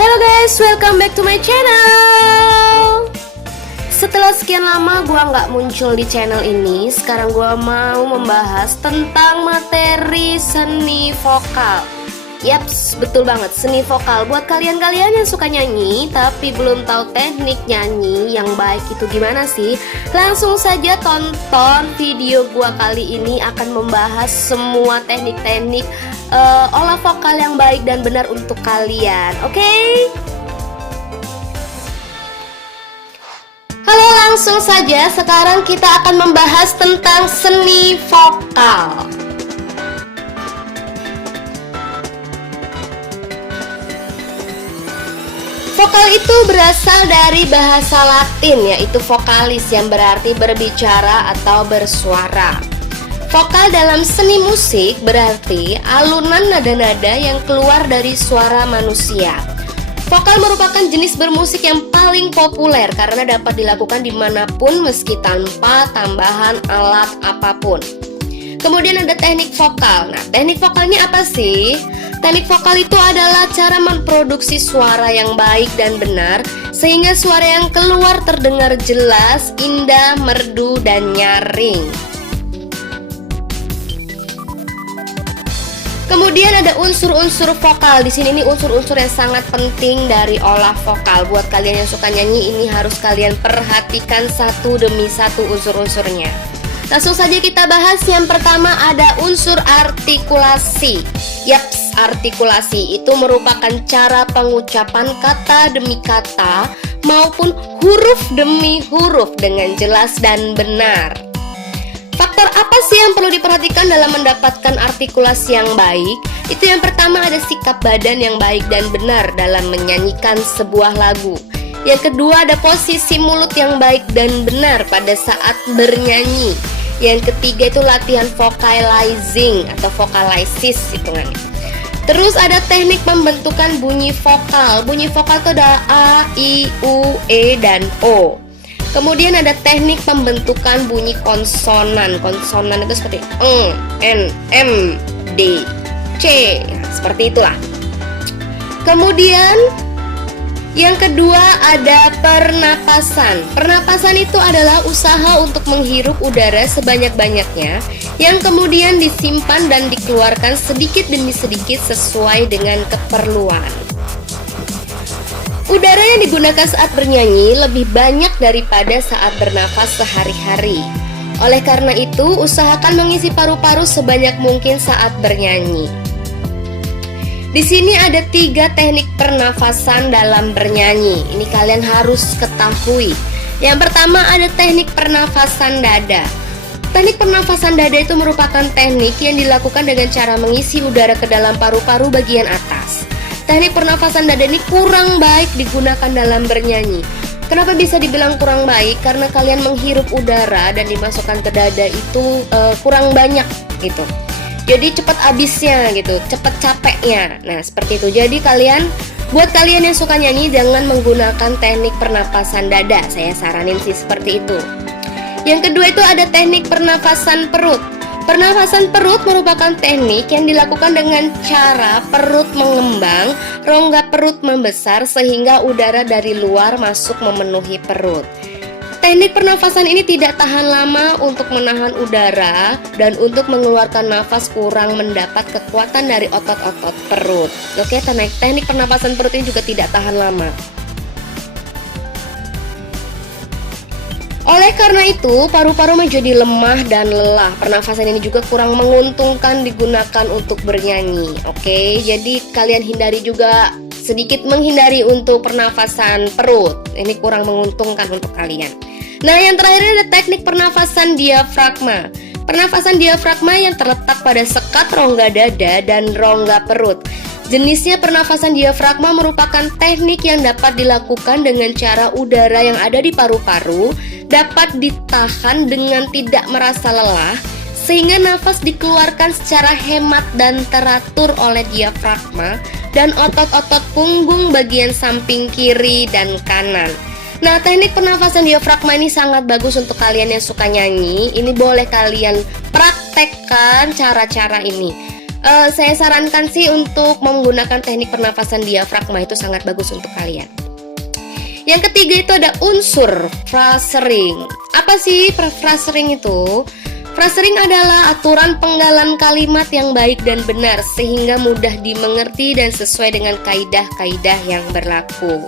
Hello guys, welcome back to my channel. Setelah sekian lama gua nggak muncul di channel ini, sekarang gua mau membahas tentang materi seni vokal. Yaps, betul banget, seni vokal. Buat kalian-kalian yang suka nyanyi tapi belum tahu teknik nyanyi yang baik itu gimana sih, langsung saja tonton video gua kali ini akan membahas semua teknik-teknik olah vokal yang baik dan benar untuk kalian. Oke? Halo, langsung saja sekarang kita akan membahas tentang seni vokal. Vokal itu berasal dari bahasa Latin, yaitu vokalis, yang berarti berbicara atau bersuara. Vokal dalam seni musik berarti alunan nada-nada yang keluar dari suara manusia. Vokal merupakan jenis bermusik yang paling populer karena dapat dilakukan dimanapun meski tanpa tambahan alat apapun. Kemudian ada teknik vokal. Nah, teknik vokalnya apa sih? Teknik vokal itu adalah cara memproduksi suara yang baik dan benar sehingga suara yang keluar terdengar jelas, indah, merdu, dan nyaring. Kemudian ada unsur-unsur vokal. Di sini unsur-unsur yang sangat penting dari olah vokal. Buat kalian yang suka nyanyi, ini harus kalian perhatikan satu demi satu unsur-unsurnya. Langsung saja kita bahas. Yang pertama ada unsur artikulasi. Yaps, artikulasi itu merupakan cara pengucapan kata demi kata maupun huruf demi huruf dengan jelas dan benar. Faktor apa sih yang perlu diperhatikan dalam mendapatkan artikulasi yang baik? Itu yang pertama ada sikap badan yang baik dan benar dalam menyanyikan sebuah lagu. Yang kedua ada posisi mulut yang baik dan benar pada saat bernyanyi. Yang ketiga itu latihan vocalizing atau vocalizes hitungannya. Terus ada teknik pembentukan bunyi vokal. Bunyi vokal itu ada A, I, U, E, dan O. Kemudian ada teknik pembentukan bunyi konsonan. Konsonan itu seperti N, M, D, C. Nah, seperti itulah. Kemudian yang kedua ada pernapasan. Pernapasan itu adalah usaha untuk menghirup udara sebanyak-banyaknya yang kemudian disimpan dan dikeluarkan sedikit demi sedikit sesuai dengan keperluan. Udara yang digunakan saat bernyanyi lebih banyak daripada saat bernafas sehari-hari. Oleh karena itu, usahakan mengisi paru-paru sebanyak mungkin saat bernyanyi. Di sini ada 3 teknik pernafasan dalam bernyanyi. Ini kalian harus ketahui. Yang pertama ada teknik pernafasan dada. Teknik pernafasan dada itu merupakan teknik yang dilakukan dengan cara mengisi udara ke dalam paru-paru bagian atas. Teknik pernafasan dada ini kurang baik digunakan dalam bernyanyi. Kenapa bisa dibilang kurang baik? Karena kalian menghirup udara dan dimasukkan ke dada itu kurang banyak gitu. Jadi cepat habisnya gitu, cepat capeknya. Nah, seperti itu. Jadi buat kalian yang suka nyanyi jangan menggunakan teknik pernapasan dada. Saya saranin sih seperti itu. Yang kedua itu ada teknik pernafasan perut. Pernafasan perut merupakan teknik yang dilakukan dengan cara perut mengembang, rongga perut membesar sehingga udara dari luar masuk memenuhi perut. Teknik pernafasan ini tidak tahan lama untuk menahan udara dan untuk mengeluarkan nafas kurang mendapat kekuatan dari otot-otot perut. Oke, teknik pernafasan perut ini juga tidak tahan lama. Oleh karena itu, paru-paru menjadi lemah dan lelah. Pernafasan ini juga kurang menguntungkan digunakan untuk bernyanyi. Oke, jadi kalian hindari juga sedikit menghindari untuk pernafasan perut. Ini kurang menguntungkan untuk kalian. Nah, yang terakhir ada teknik pernafasan diafragma. Pernafasan diafragma yang terletak pada sekat rongga dada dan rongga perut. Jenisnya pernafasan diafragma merupakan teknik yang dapat dilakukan dengan cara udara yang ada di paru-paru dapat ditahan dengan tidak merasa lelah sehingga nafas dikeluarkan secara hemat dan teratur oleh diafragma dan otot-otot punggung bagian samping kiri dan kanan. Nah, teknik pernafasan diafragma ini sangat bagus untuk kalian yang suka nyanyi. Ini boleh kalian praktekkan cara-cara ini. Saya sarankan sih untuk menggunakan teknik pernafasan diafragma, itu sangat bagus untuk kalian. Yang ketiga itu ada unsur phrasering. Apa sih phrasering itu? Phrasering adalah aturan penggalan kalimat yang baik dan benar sehingga mudah dimengerti dan sesuai dengan kaidah-kaidah yang berlaku.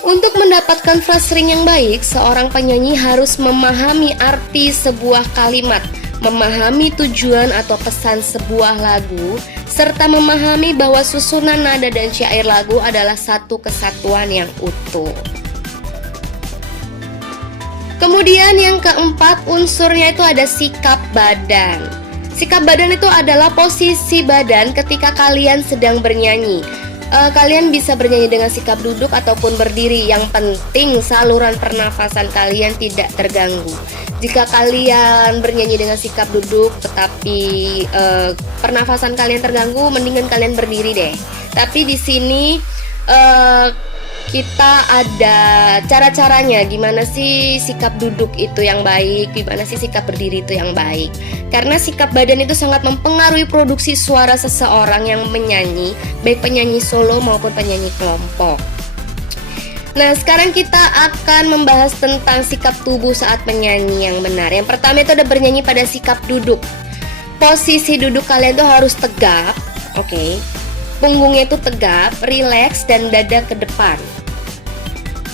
Untuk mendapatkan phrasering yang baik, seorang penyanyi harus memahami arti sebuah kalimat, memahami tujuan atau pesan sebuah lagu, serta memahami bahwa susunan nada dan syair lagu adalah satu kesatuan yang utuh. Kemudian yang keempat unsurnya itu ada sikap badan. Sikap badan itu adalah posisi badan ketika kalian sedang bernyanyi. Kalian bisa bernyanyi dengan sikap duduk ataupun berdiri. Yang penting saluran pernafasan kalian tidak terganggu. Jika kalian bernyanyi dengan sikap duduk tetapi pernafasan kalian terganggu, mendingan kalian berdiri deh. Tapi di sini kita ada cara-caranya gimana sih sikap duduk itu yang baik, gimana sih sikap berdiri itu yang baik. Karena sikap badan itu sangat mempengaruhi produksi suara seseorang yang menyanyi, baik penyanyi solo maupun penyanyi kelompok. Nah, sekarang kita akan membahas tentang sikap tubuh saat menyanyi yang benar. Yang pertama itu ada bernyanyi pada sikap duduk. Posisi duduk kalian tuh harus tegap, oke. Punggungnya itu tegap, rileks, dan dada ke depan.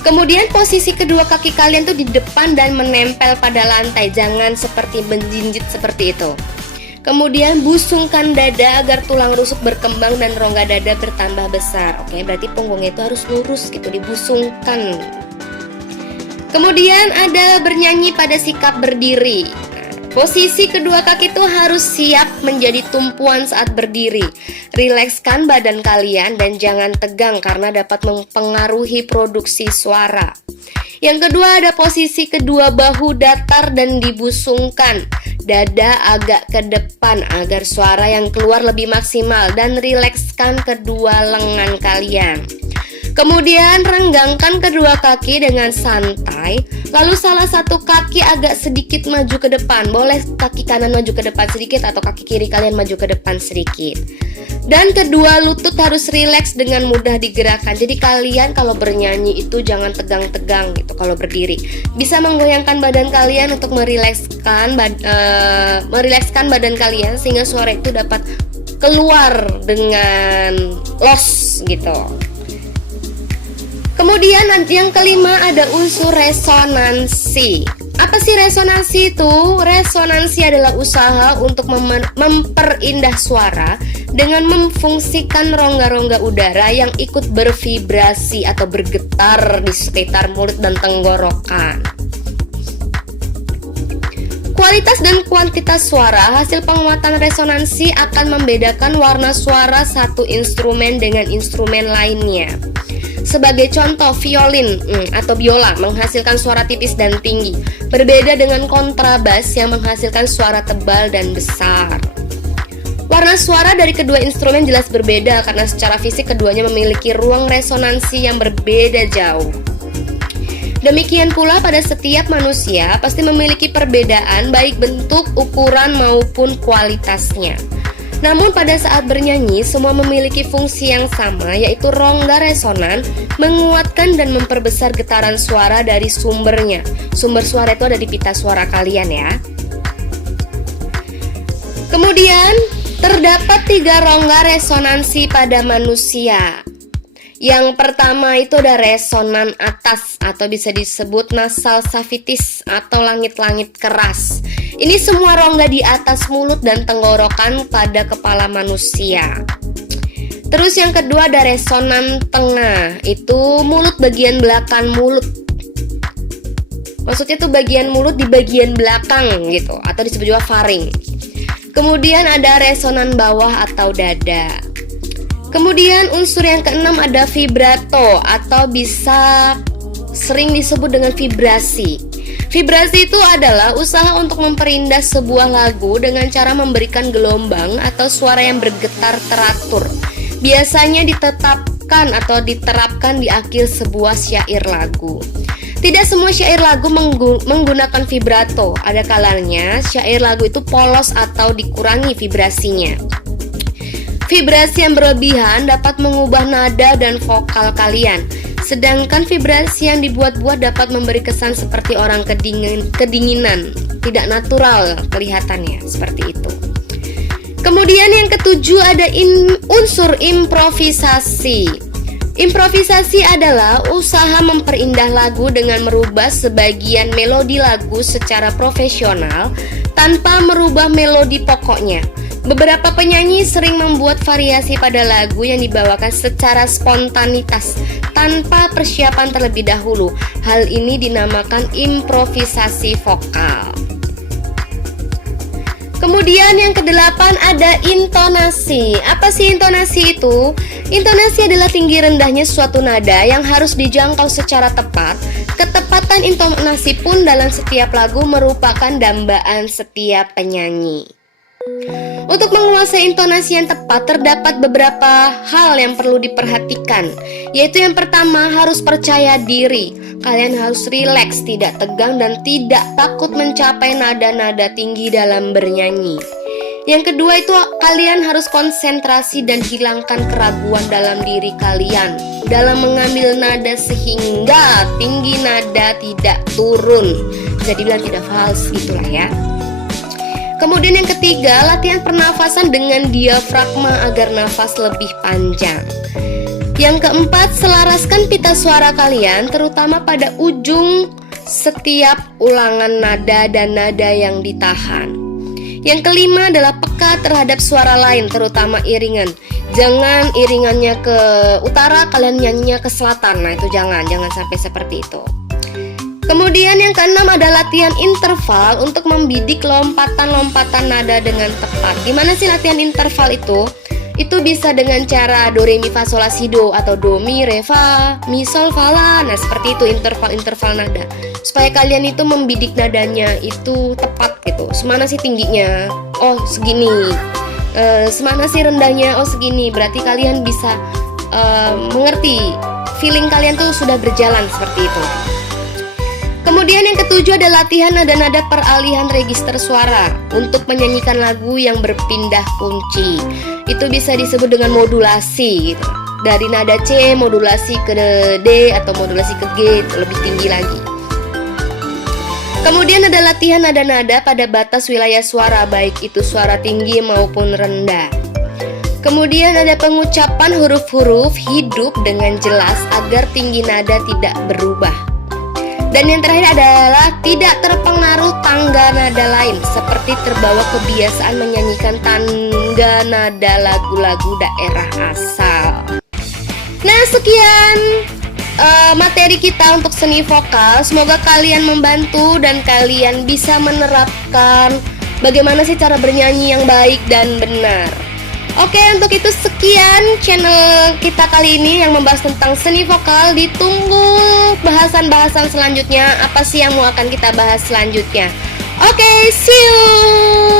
Kemudian posisi kedua kaki kalian tuh di depan dan menempel pada lantai, jangan seperti menjinjit seperti itu. Kemudian busungkan dada agar tulang rusuk berkembang dan rongga dada bertambah besar. Oke, berarti punggungnya itu harus lurus gitu, dibusungkan. Kemudian ada bernyanyi pada sikap berdiri. Posisi kedua kaki itu harus siap menjadi tumpuan saat berdiri. Rilekskan badan kalian dan jangan tegang karena dapat mempengaruhi produksi suara. Yang kedua ada posisi kedua bahu datar dan dibusungkan. Dada agak ke depan agar suara yang keluar lebih maksimal dan rilekskan kedua lengan kalian. Kemudian renggangkan kedua kaki dengan santai. Lalu salah satu kaki agak sedikit maju ke depan. Boleh kaki kanan maju ke depan sedikit atau kaki kiri kalian maju ke depan sedikit. Dan kedua lutut harus rileks dengan mudah digerakkan. Jadi kalian kalau bernyanyi itu jangan tegang-tegang gitu kalau berdiri. Bisa menggoyangkan badan kalian untuk merilekskan badan kalian sehingga suara itu dapat keluar dengan los gitu. Kemudian yang kelima ada unsur resonansi. Apa sih resonansi itu? Resonansi adalah usaha untuk memperindah suara dengan memfungsikan rongga-rongga udara yang ikut bervibrasi atau bergetar di sekitar mulut dan tenggorokan. Kualitas dan kuantitas suara, hasil penguatan resonansi akan membedakan warna suara satu instrumen dengan instrumen lainnya. Sebagai contoh, violin atau biola menghasilkan suara tipis dan tinggi, berbeda dengan kontrabas yang menghasilkan suara tebal dan besar. Warna suara dari kedua instrumen jelas berbeda karena secara fisik keduanya memiliki ruang resonansi yang berbeda jauh. Demikian pula pada setiap manusia pasti memiliki perbedaan baik bentuk, ukuran maupun kualitasnya. Namun pada saat bernyanyi semua memiliki fungsi yang sama, yaitu rongga resonan menguatkan dan memperbesar getaran suara dari sumbernya. Sumber suara itu ada di pita suara kalian ya. Kemudian terdapat 3 rongga resonansi pada manusia. Yang pertama itu ada resonan atas atau bisa disebut nasal saphitis atau langit-langit keras. Ini semua rongga di atas mulut dan tenggorokan pada kepala manusia. Terus yang kedua ada resonan tengah, itu mulut bagian belakang mulut. Maksudnya tuh bagian mulut di bagian belakang gitu, atau disebut juga faring. Kemudian ada resonan bawah atau dada. Kemudian unsur yang keenam ada vibrato atau bisa sering disebut dengan vibrasi. Vibrasi itu adalah usaha untuk memperindah sebuah lagu dengan cara memberikan gelombang atau suara yang bergetar teratur. Biasanya ditetapkan atau diterapkan di akhir sebuah syair lagu. Tidak semua syair lagu menggunakan vibrato. Ada kalanya syair lagu itu polos atau dikurangi vibrasinya. Vibrasi yang berlebihan dapat mengubah nada dan vokal kalian. Sedangkan vibrasi yang dibuat-buat dapat memberi kesan seperti orang kedinginan, tidak natural kelihatannya, seperti itu. Kemudian yang ketujuh ada unsur improvisasi. Improvisasi adalah usaha memperindah lagu dengan merubah sebagian melodi lagu secara profesional tanpa merubah melodi pokoknya. Beberapa penyanyi sering membuat variasi pada lagu yang dibawakan secara spontanitas tanpa persiapan terlebih dahulu. Hal ini dinamakan improvisasi vokal. Kemudian yang kedelapan ada intonasi. Apa sih intonasi itu? Intonasi adalah tinggi rendahnya suatu nada yang harus dijangkau secara tepat. Ketepatan intonasi pun dalam setiap lagu merupakan dambaan setiap penyanyi. Untuk menguasai intonasi yang tepat terdapat beberapa hal yang perlu diperhatikan, yaitu yang pertama harus percaya diri. Kalian harus rileks, tidak tegang dan tidak takut mencapai nada-nada tinggi dalam bernyanyi. Yang kedua itu kalian harus konsentrasi dan hilangkan keraguan dalam diri kalian dalam mengambil nada sehingga tinggi nada tidak turun. Jadi bilang tidak fals gitulah ya. Kemudian yang ketiga, latihan pernafasan dengan diafragma agar nafas lebih panjang. Yang keempat, selaraskan pita suara kalian terutama pada ujung setiap ulangan nada dan nada yang ditahan. Yang kelima adalah peka terhadap suara lain terutama iringan. Jangan iringannya ke utara, kalian nyanyinya ke selatan. Nah itu jangan sampai seperti itu. Kemudian yang keenam ada latihan interval untuk membidik lompatan-lompatan nada dengan tepat. Gimana sih latihan interval itu? Itu bisa dengan cara do re mi fa sol la si do atau do mi re fa mi sol fa la. Nah seperti itu interval nada. Supaya kalian itu membidik nadanya itu tepat gitu. Semana sih tingginya? Oh segini. Semana sih rendahnya? Oh segini. Berarti kalian bisa mengerti. Feeling kalian tuh sudah berjalan seperti itu. Kemudian yang ketujuh adalah latihan nada-nada peralihan register suara untuk menyanyikan lagu yang berpindah kunci. Itu bisa disebut dengan modulasi gitu. Dari nada C modulasi ke D atau modulasi ke G lebih tinggi lagi. Kemudian ada latihan nada-nada pada batas wilayah suara, baik itu suara tinggi maupun rendah. Kemudian ada pengucapan huruf-huruf hidup dengan jelas agar tinggi nada tidak berubah. Dan yang terakhir adalah tidak terpengaruh tangga nada lain, seperti terbawa kebiasaan menyanyikan tangga nada lagu-lagu daerah asal. Nah sekian materi kita untuk seni vokal. Semoga kalian membantu dan kalian bisa menerapkan bagaimana sih cara bernyanyi yang baik dan benar. Oke, untuk itu sekian channel kita kali ini yang membahas tentang seni vokal. Ditunggu bahasan-bahasan selanjutnya. Apa sih yang mau akan kita bahas selanjutnya? Oke, see you.